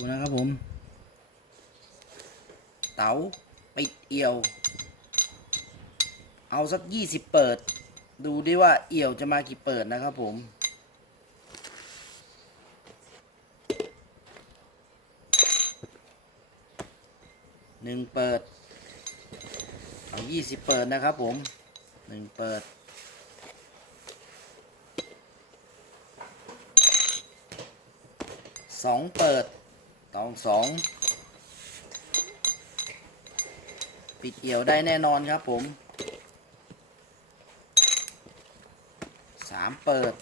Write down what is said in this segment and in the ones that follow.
ดูนะครับผม เต๋าปิดเอี่ยว เอาสักยี่สิบเปิด ดูดิว่าเอี่ยวจะมากี่เปิดนะครับผมหนึ่งเปิด เอายี่สิบเปิดนะครับผมหนึ่งเปิดสองเปิด องสองปิดเอี่ยวได้แน่นอนครับผมสามเปิด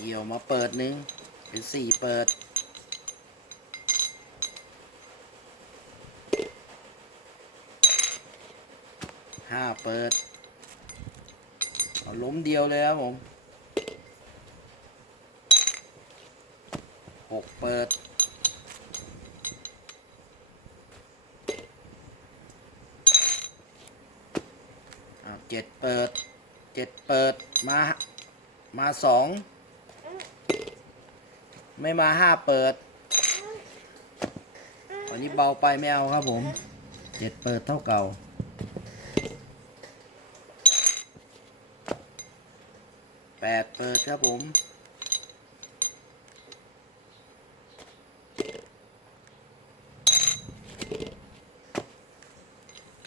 เอี่ยวมาเปิดหนึ่งเป็นสี่เปิด ห้าเปิดเอาล้มเดียวเลยครับผมหกเปิดอ้าวเจ็ดเปิดเจ็ดเปิดมา มาสองไม่มาห้าเปิดวันนี้เบาไปไม่เอาครับผมเจ็ดเปิดเท่าเก่า ปดเปิดครับผม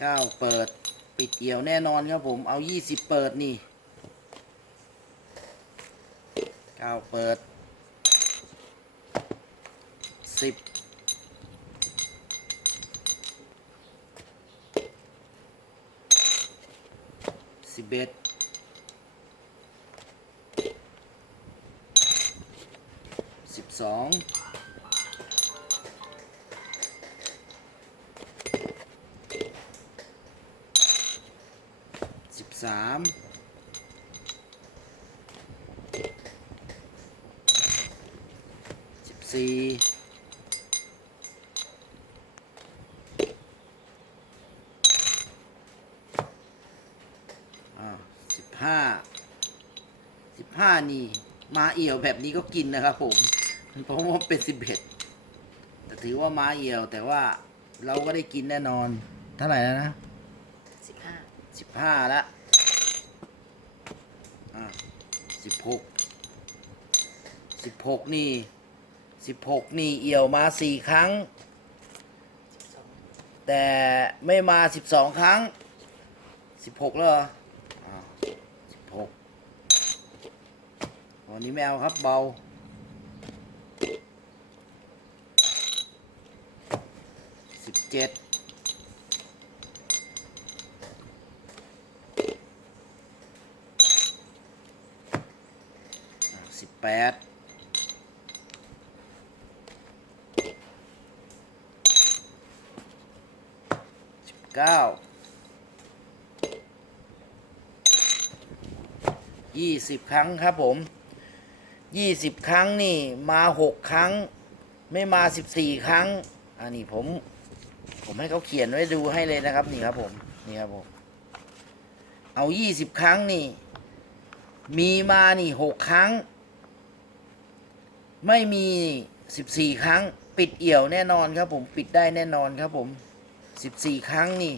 เก้าเปิด ปิดเอี่ยวแน่นอนครับผม เอายี่สิบเปิดนี่เก้าเปิดสิบสิบเอ็ด สิบสองสิบสามสิบสี่อ่าสิบห้าสิบห้านี่ มาเอี่ยวแบบนี้ก็กินนะครับผม เพราะว่าเป็นสิบเอ็ดแต่ถือว่ามาเอี่ยว แต่ว่าเราก็ได้กินแน่นอน เท่าไหร่แล้วนะสิบห้าสิบห้าละอ่าสิบหกสิบหกนี่สิบหกนี่เอี่ยวมาสี่ครั้งสิบสองแต่ไม่มาสิบสองครั้งสิบหกแล้วเหรออ้าวสิบหกวันนี้ไม่เอาครับเบา สิบ เจ็ดสิบแปดสิบเก้ายี่สิบครั้งครับผมยี่สิบครั้งนี่มาหกครั้ง ไม่มาสิบสี่ครั้ง อันนี้ผม ผมให้เขาเขียนไว้ดูให้เลยนะครับ นี่ครับผม นี่ครับผม เอายี่สิบครั้งนี่ มีมานี่หกครั้ง ไม่มีสิบสี่ครั้ง ปิดเอี่ยวแน่นอนครับผม ปิดได้แน่นอนครับผมสิบสี่ครั้งนี่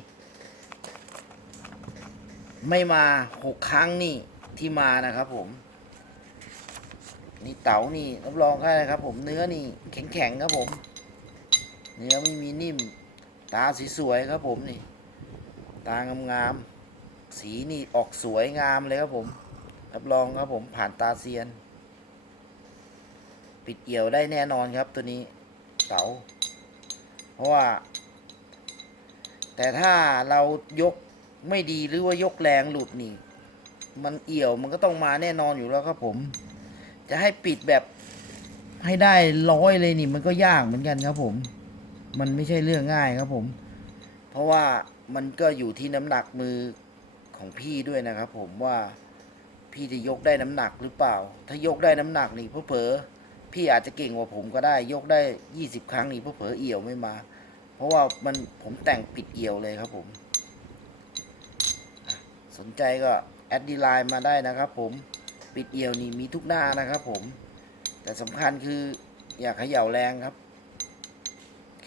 ไม่มาหกครั้งนี่ที่มานะครับผมนี่เต๋านี่รับรองได้เลยครับผมเนื้อนี่แข็งแข็งๆครับผม เนื้อไม่มีนิ่ม ตาสีสวยครับผมนี่ ตางามๆสีนี่ออกสวยงามเลยครับผม รับรองครับผมผ่านตาเซียน ปิดเอี่ยวได้แน่นอนครับตัวนี้เต๋าเพราะว่า แต่ถ้าเรายกไม่ดีหรือว่ายกแรงหลุดนี่ มันเอี่ยวมันก็ต้องมาแน่นอนอยู่แล้วครับผม จะให้ปิดแบบให้ได้ร้อยเลยนี่มันก็ยากเหมือนกันครับผม มันไม่ใช่เรื่องง่ายครับผม เพราะว่ามันก็อยู่ที่น้ำหนักมือของพี่ด้วยนะครับ ผมว่าพี่จะยกได้น้ำหนักหรือเปล่า ถ้ายกได้น้ำหนักนี่เผลอๆพี่อาจจะเก่งกว่าผมก็ได้ ยกได้ยี่สิบครั้งนี่เผลอเอี่ยวไม่มา เพราะว่ามันผมแต่งปิดเอี่ยวเลยครับผม สนใจก็แอดดีไลน์มาได้นะครับ ผมปิดเอี่ยวนี่มีทุกหน้านะครับ ผม แต่สำคัญคืออย่าเขย่าแรงครับ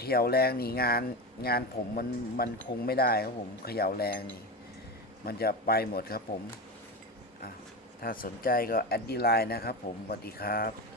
ขย่าแรงนี่งานงานผมมันมันคงไม่ได้ครับผมเขย่าแรงนี่ มันจะไปหมดครับผม ถ้าสนใจก็แอดดีไลน์นะครับผมสวัสดีครับ